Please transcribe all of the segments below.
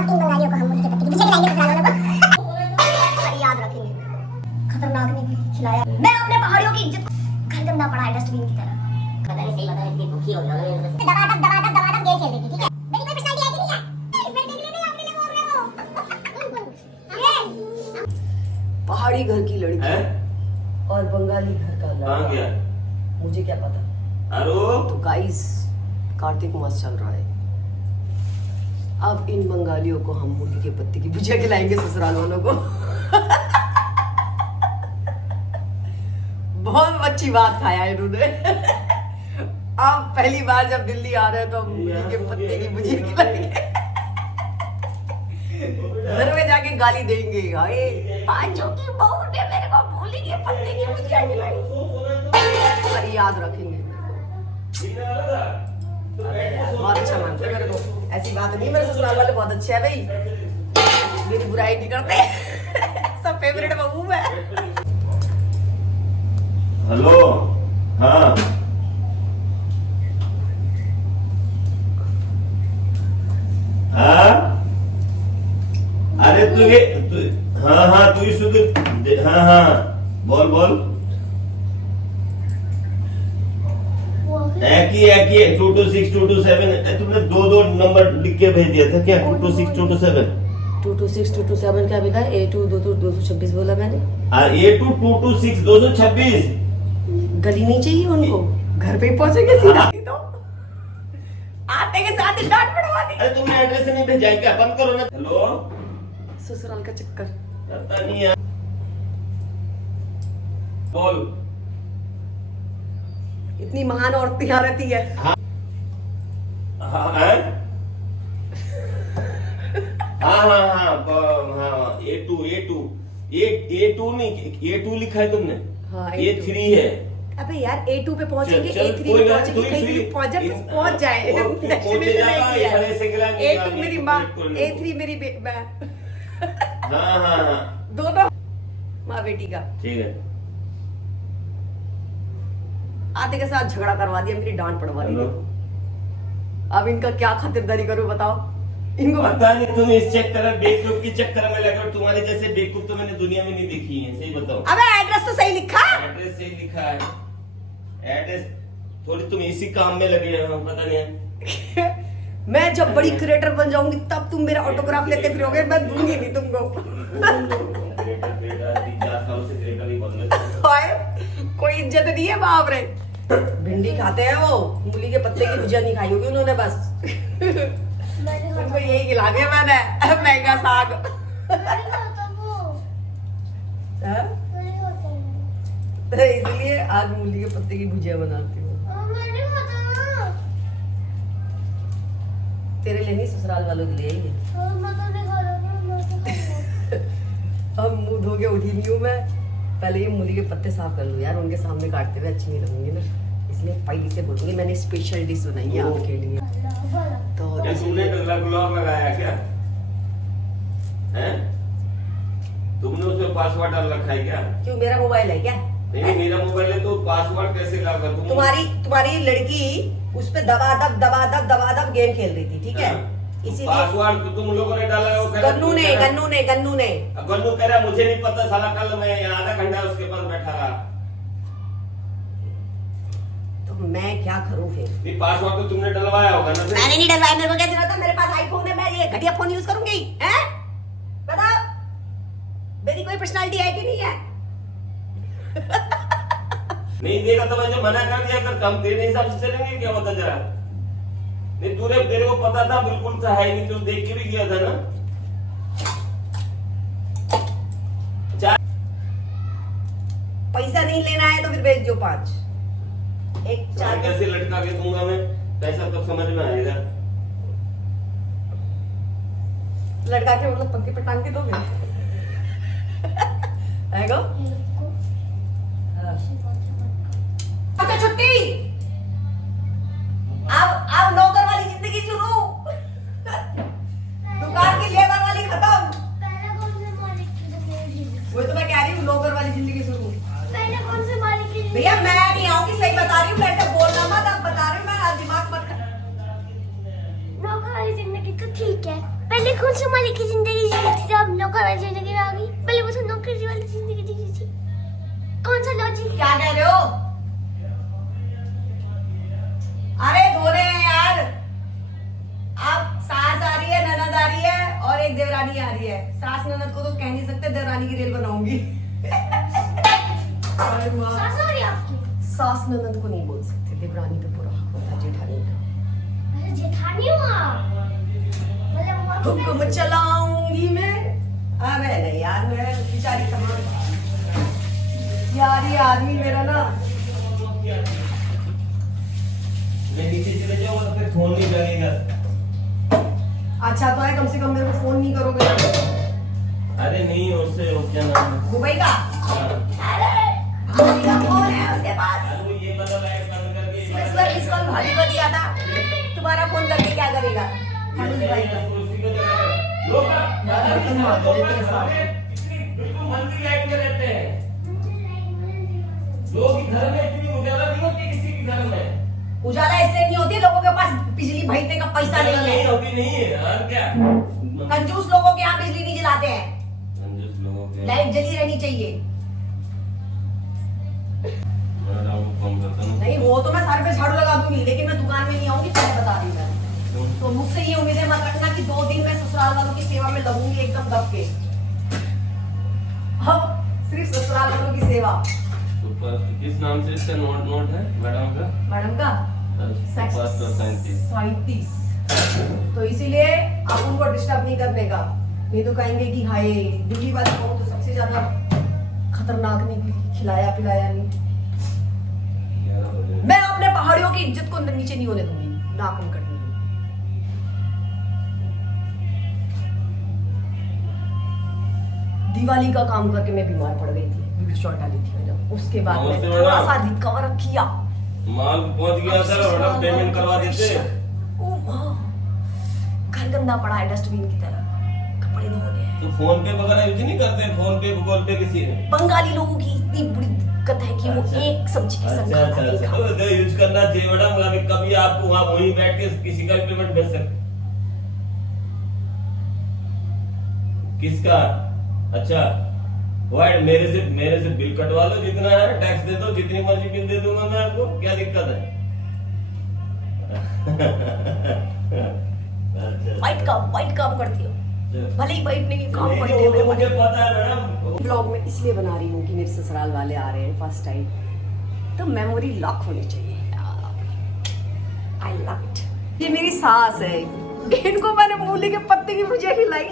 अब इन बंगालियों को हम मुर्गी के पत्ते की पीछे खिलाएंगे ससुराल वालों को। और याद रखेंगे खतरनाक ने खिलाया। मैं अपने पहाड़ियों की इज्जत घर गंदा पड़ा है डस्टबिन की तरह। पता नहीं सही बता इतनी भूखी हो गई हो दबा दब गेम खेल रही थी। ठीक है मेरी कोई पर्सनालिटी है कि नहीं है? मैं देख नहीं अपने लिए बोल रहे हो। पहाड़ी घर की लड़की है? और बंगाली घर का कहाँ गया? लड़का, मुझे क्या पता। अरे तो गाइस कार्तिक मास चल रहा है, अब इन बंगालियों को हम मुर्गी के पत्ते की भुजिया खिलाएंगे ससुराल वालों को। बहुत अच्छी बात खाया इन्होंने। अब पहली बार जब दिल्ली आ रहे हैं तो हम मुर्गी के पत्ते की भुजिया खिलाएंगे। घर में जाके गाली देंगे, हाय पांचों की बहू ने मेरे को मुर्गी के पत्ते की भुजिया खिलाई। अरे याद रखेंगे। बहुत अच्छा मानते हैं मेरे को, ऐसी बात नहीं। मेरे ससुराल वाले बहुत अच्छे हैं भाई, मेरी बुराई नहीं करते। सब फेवरेट बहू है। हेलो, हाँ हाँ, अरे हाँ तू ही सुध, हाँ बोल बोल। एक ही 226 तुमने दो नंबर लिख के भेज दिया था क्या? 226 226 क्या बेटा? A2 226 बोला मैंने। A2 226 226 गली नहीं चाहिए उनको, घर पे पहुंचेंगे सीधा। तो आते के साथ ही डांट पड़वा दी। अरे तुमने एड्रेस नहीं भेजा क्या? बंद करो ना। हेलो, ससुराल का चक्कर पता नहीं है। बोल। इतनी महान औरत यहाँ रहती है। हाँ हाँ A2 नहीं, A2 लिखा है तुमने। हाँ, A3 है। अबे यार A2 पे पहुंचेंगे, चल, A3 कोई पे बात पहुंचेंगे, नहीं, कहीं भी पहुंच जाए। पहुंचे जाएगा, इधर से गिला नहीं, A2 मेरी माँ, A3 मेरी मैं। हाँ दोनों माँ बेटी का। ठीक है। आते के साथ झगड़ा करवा दिया, मेरी डांट पड़वा दी। हेलो, अब इनका क्या खातिरदारी करूं बताओ इनको। पता नहीं तुम इस चक्कर बेवकूफ की चक्कर में लग रहे हो। तुम्हारे जैसे बेवकूफ तो मैंने दुनिया में नहीं देखी है। सही बताओ। अबे एड्रेस तो सही लिखा। एड्रेस सही लिखा है। एड्रेस थोड़ी तुम इसी काम में लगे हो, पता नहीं है। मैं जब बड़ी क्रिएटर बन जाऊंगी तब तुम मेरा ऑटोग्राफ लेते फिरोगे, मैं दूंगी नहीं तुमको। कोई इज्जत नहीं है बाप रे। भिंडी खाते हैं वो, मूली के पत्ते की भुजिया नहीं खाई होगी उन्होंने बस। उनको यही खिला दिया मैंने, महंगा साग। इसलिए आज मूली के पत्ते की भुजिया बनाती हूँ। तेरे लिए नहीं, ससुराल वालों के लिए ही। अब मुंह धो के उठी नहीं हूँ मैं, पहले ये मूली के पत्ते साफ कर लूँ यार, उनके सामने काटते हुए अच्छी नहीं लगूंगी ना, इसलिए पहले से बोलूंगी मैंने स्पेशल डिश बनाई है आपके लिए। तो तुमने गुलाब लगाया क्या है? तुमने उसमें पासवर्ड डाल रखा है क्या? क्यों, मेरा मोबाइल है क्या? नहीं, मेरा मोबाइल है तो पासवर्ड कैसे लगा? तुम्हारी लड़की उस पे दबा गेम खेल रही थी, ठीक है? इसीलिए पासवर्ड तो तुम लोगों ने डाला है। वो गन्नू ने गन्नू कह रहा मुझे नहीं पता, साला कल मैं यहाँ आधा घंटा उसके पास बैठा रहा। तो मैं क्या करूं फिर? नहीं, पासवर्ड तो तुमने डलवाया होगा ना? मैंने नहीं डलवाया, मेरे को क्या जरूरत है? मेरे पास आईफोन है, मैं ये घटिया फोन यूज करूंगी? हैं? बताओ, मेरी कोई पर्सनालिटी है कि नहीं है? नहीं देगा तो मैंने मना कर दिया, अगर कम तेरे हिसाब से चलेंगे क्या होता जरा? नहीं तेरे को पता था बिल्कुल था है नहीं, तू देख के भी गया था ना? पैसा नहीं लेना है तो फिर भेज दो 5। एक चार कैसे लटका के दूंगा मैं पैसा, तब समझ में आएगा। लड़का के मतलब पंक्ति पर टांग के दोगे? आएगा? अच्छा छुट्टी, अब नौकर वाली जिंदगी शुरू, दुकान की लेबर वाली खत्म। वो तो मैं कह रही हूँ, नौकर वाली जिंदगी शुरू। भैया मैं नहीं आऊंगी, सही बता रही हूँ, मैं तो बोलना मत, अब बता रही हूँ मैं, दिमाग मत। नौकर वाली जिंदगी तो ठीक है, पहले कौन सी मालिक की जिंदगी जी रही थी, अब नौकर वाली जिंदगी में आ गई। पहले वो तो नौकर वाली जिंदगी जी रही थी। कौन सा लॉजिक? क्या कह रहे हो? अरे धो रहे हैं यार। अब सास आ रही है, ननद आ रही है और एक देवरानी आ रही है। सास ननद को तो कह नहीं सकते, देवरानी की रेल बनाऊंगी। अरे माँ, सास आ रही है आपकी? सास ननद को नहीं बोल सकते, देवरानी पे पूरा हक होता है, जेठानी का। अरे जेठानी हो आप? मतलब वो हुक्म चलाऊंगी मैं। अबे नहीं यार, मैं बेचारी कहाँ यार, ये आदमी मेरा ना मैं नीचे चले जाऊंगा तो फिर फोन नहीं लगेगा। अच्छा तो है, कम से कम मेरे को फोन नहीं करोगे? अरे नहीं, उससे वो क्या नाम है? दुबई का? अरे दुबई का फोन है उसके पास। यार वो ये बता लाइट बंद करके इस बार भाभी को दिया था, तुम्हारा फोन करके क्या करेगा? हनुज भाई का। बिल्कुल मंदिर लाइट में रहते हैं लोग। घर में इतनी उजाला नहीं होती किसी के घर में। उजाला इसलिए नहीं होती, लोगों के पास बिजली भरने का पैसा नहीं है। होती नहीं है और क्या। कंजूस लोगों के यहाँ बिजली नहीं जलाते हैं, कंजूस लोगों के लाइट जली रहनी चाहिए। मैं आपको फोन करता हूं। नहीं वो तो मैं सर पे झाड़ू लगा दूंगी, लेकिन मैं दुकान में नहीं आऊंगी, पहले बता दी मैं। तो मुझसे ये उम्मीदें मत रखना कि 2 दिन में ससुराल वालों की सेवा में लगूंगी एकदम दब के। हाँ, सिर्फ ससुराल वालों की सेवा। ऊपर किस नाम से इसका नोट है मैडम का? मैडम का 37। तो इसीलिए आप उनको डिस्टर्ब नहीं करने का, नहीं तो कहेंगे कि हाय दिल्ली वाले को तो सबसे ज्यादा खतरनाक निकली, खिलाया पिलाया नहीं। 11 बजे। मैं अपने पहाड़ियों की इज्जत को नीचे नहीं होने दूंगी, नाक कम करनी। दिवाली का काम करके मैं बीमार पड़ गई थी, वीडियो शॉट डाली थी मैंने, उसके बाद नमस्ते मैं थोड़ा मैडम। सा रिकवर किया। माल पहुंच गया था, मैडम पेमेंट करवा देते। ओ माँ, घर गंदा पड़ा है डस्टबिन की तरह, कपड़े धोने हैं। तो फोन पे वगैरह यूज नहीं करते? फोन पे गूगल पे किसी ने? बंगाली लोगों की इतनी बड़ी दिक्कत है कि वो एक सब्जी के संग अच्छा खाना नहीं अच्छा, खाता। तो यूज करना चाहिए मैडम। अभी कभी आपको वहाँ वहीं बैठ के किसी का भी पेमेंट भेज सकते। किसका? अच्छा वाइट, मेरे से बिल कटवा लो, जितना है टैक्स दे दो, जितनी मर्जी बिल दे दूंगा मैं आपको, क्या दिक्कत है? अच्छा, वाइट काम करती हो, अच्छा। भले ही वाइट नहीं काम नहीं, करते वो तो मुझे हैं। पता है मैडम। ब्लॉग में इसलिए बना रही हूँ कि मेरे ससुराल वाले आ रहे हैं फर्स्ट टाइम, तो मेमोरी लॉक होनी चाहिए। I love it. ये मेरी सास है, इनको मैंने मूली के पत्ते की भुजिया खिलाई,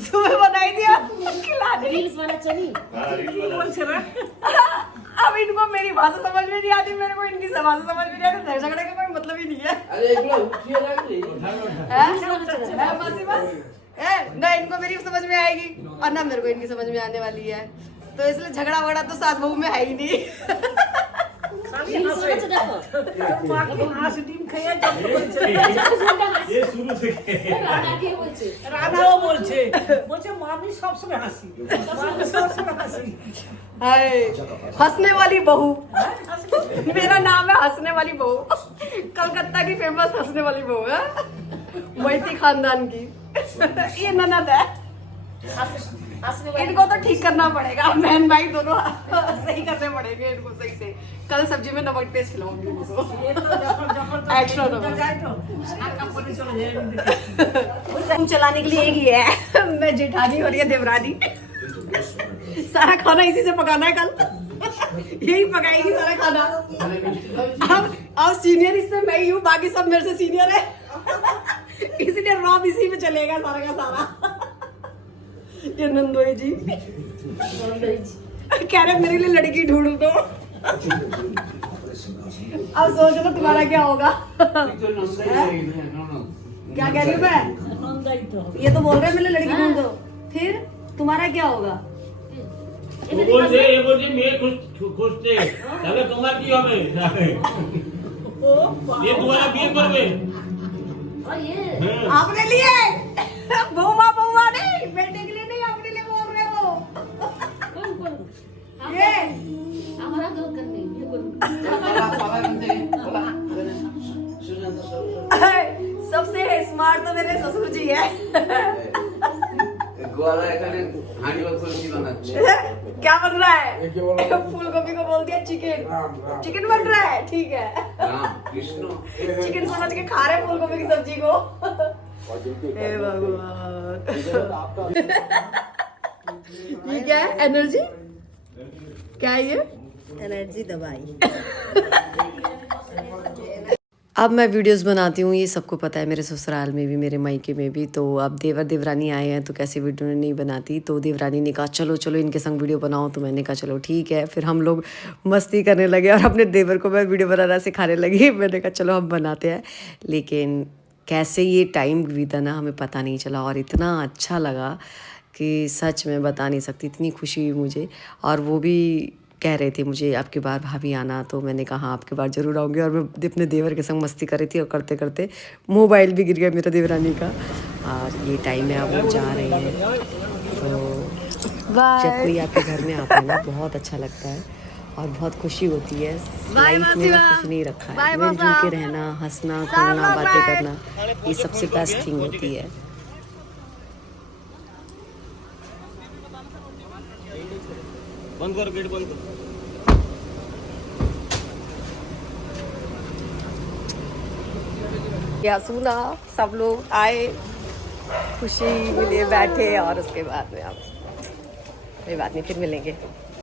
सुबह बनाई दिया, खिला दी। रील्स वाला चली। अब इनको मेरी भाषा समझ में नहीं आती, मेरे को इनकी भाषा समझ में नहीं आती, झगड़े का कोई मतलब ही नहीं है। है मासी बस? ना इनको मेरी समझ में आएगी और ना मेरे को इनकी समझ में आने वाली है, तो इसलिए झगड़ा वगड़ा तो सास बहू में है ही नहीं। रील्स वाला चला ये शुरू से রানা কে বলছে? রানাও বলছে মামি সবসময় হাসি, মামি সবসময় হাসি। हाय हंसने वाली बहू, मेरा नाम है हंसने वाली बहू, कलकत्ता की फेमस हंसने वाली बहू है, मोहिती खानदान की। ये ननद है, इनको तो ठीक करना पड़ेगा, बहन भाई दोनों सही करने पड़ेंगे इनको सही से। कल सब्जी में नमक तेज खिलाऊंगी इनको, एक्स्ट्रा नमक। चलाने के लिए एक ही है, मैं जेठानी और ये देवरानी। सारा खाना इसी से पकाना है, कल यही पकाएगी सारा खाना। अब सीनियर इससे मैं ही हूँ, बाकी सब मेरे से सीनियर है, इसलिए रॉब इसी में चलेगा सारा का सारा। ये नंदोई जी कह रहे मेरे लिए लड़की ढूंढ दो। अब सोच लो तुम्हारा क्या होगा। क्या कह रही हूँ मैं? ये तो बोल रहे मेरे लिए लड़की ढूंढ दो, फिर तुम्हारा क्या होगा? ये बोलते मैं खुश थे, तबे तुम्हारा की হবে? ये तुम्हारा बिये करবে? और ये अपने लिए बहुआ नहीं, बेटे के लिए नहीं, अपने लिए बोल रहे हो। कौन कौन? ये हमारा दो करने ये कौन? सबसे स्मार्ट तो तो मेरे ससुर जी है। গোয়ালা এখানে হাঁড়ি বাক্স বানাচ্ছে क्या बन रहा है? फूल गोभी को बोल दिया चिकन। चिकन बन रहा है, ठीक है। রাম কৃষ্ণ चिकन समझ के खा रहे फूल गोभी की सब्जी को। हे भगवान। ये क्या है? एनर्जी? क्या है ये? एनर्जी दवाई। अब मैं वीडियोस बनाती हूँ, ये सबको पता है, मेरे ससुराल में भी मेरे मायके में भी। तो अब देवर देवरानी आए हैं तो कैसे वीडियो नहीं बनाती। तो देवरानी ने कहा चलो चलो इनके संग वीडियो बनाओ, तो मैंने कहा चलो ठीक है। फिर हम लोग मस्ती करने लगे और अपने देवर को मैं वीडियो बनाना सिखाने लगी। मैंने कहा चलो हम बनाते हैं। लेकिन कैसे ये टाइम बीता ना हमें पता नहीं चला और इतना अच्छा लगा कि सच में बता नहीं सकती, इतनी खुशी हुई मुझे। और वो भी कह रहे थे मुझे आपके बार भाभी आना, तो मैंने कहा हाँ आपके बार ज़रूर आऊँगी। और मैं अपने देवर के संग मस्ती कर रही थी और करते करते मोबाइल भी गिर गया मेरा देवरानी का। और ये टाइम में आप लोग जा रहे हैं तो जब कोई आपके घर में आता है ना बहुत अच्छा लगता है और बहुत खुशी होती है। लाइफ में कुछ नहीं रखा है, मिलजुल के रहना, हंसना खेलना बातें करना, ये सबसे बेस्ट थिंग होती है। बंद कर गेट बंद कर क्या सुना, सब लोग आए, खुशी मिले, बैठे और उसके बाद में आप कोई बात नहीं, फिर मिलेंगे।